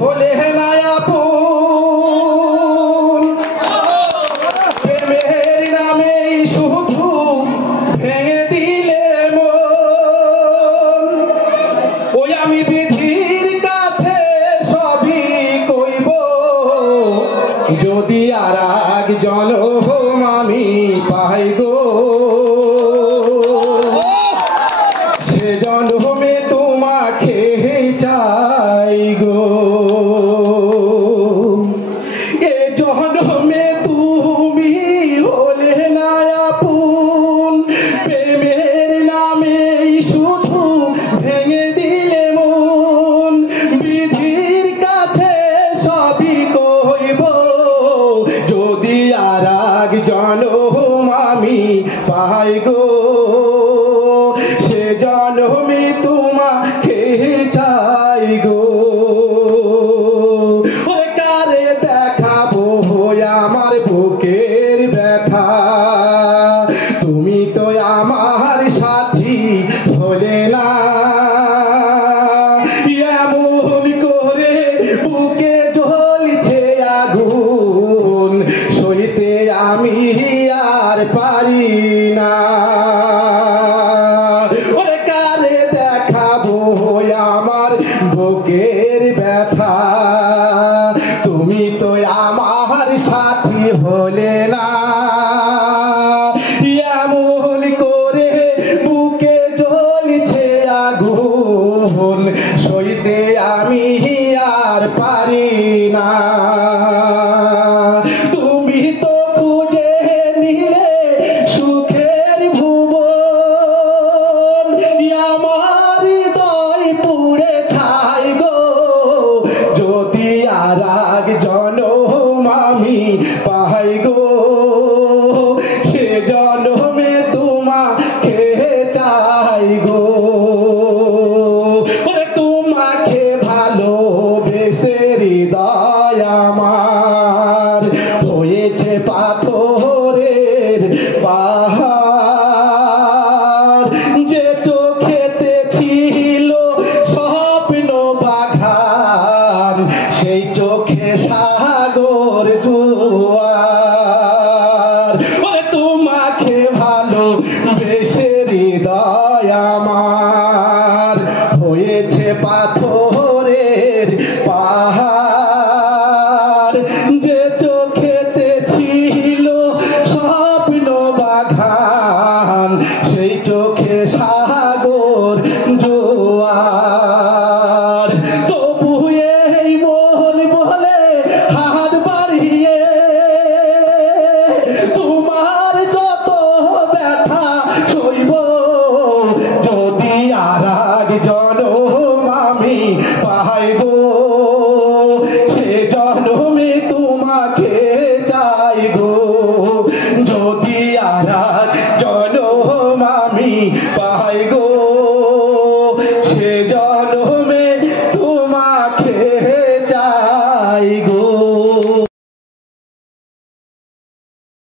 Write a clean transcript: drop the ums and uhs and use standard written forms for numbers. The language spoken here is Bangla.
হলে না আপন প্রেমের নামে শুধু ভেঙে দিলে মন ওই আমি বিধির কাছে সবই কইব যদি আর এক জনম আমি পাই গো সে জন্মে তোমাকে চাই গো এ জন্মে তুমি হলে না আপন প্রেমের নামে শুধু ভেঙে দিলে মন বিধির কাছে সবই কইব যদি আর এক জনম আমি পাই গো সে জন্মে তোমাকে চাই গো ওরে কারে দেখাবো আমার বুকের ব্যথা তুমি তো আমার সাথী হলে না এমন করে বুকে জ্বলছে আগুন সইতে আমি আর পারি না ওরে কারে দেখাবো আমার বুকের ব্যথা তুমি তো আমার সাথী হলে না এমন করে বুকে জ্বলছে আগুন সইতে আমি আর পারি না তুমি তো খুঁজে নিলে সুখের ভুবন আমার হৃদয় পুড়ে ছাই গো যদি আর এক জনম আমি পাই গো সে জন্মে তোমাকে চাই গো ওরে তোমাকে ভালোবেসে হৃদয় আমার হয়েছে পাথরের পাহাড় যে চোখেতে ছিল স্বপ্ন বাগান সেই চোখে সাগর জোয়ার ওরে তোমাকে ভালোবেসে হৃদয় আমার হয়েছে পাথরের পাহাড় যে চোখেতে ছিল স্বপ্ন বাগান সেই চোখে সাগর জোয়ার তবু এই মন বলে হাত বাড়িয়ে তোমার যত ব্যথা সইব যদি আর এক জনম আমি পাইব সে জন্মে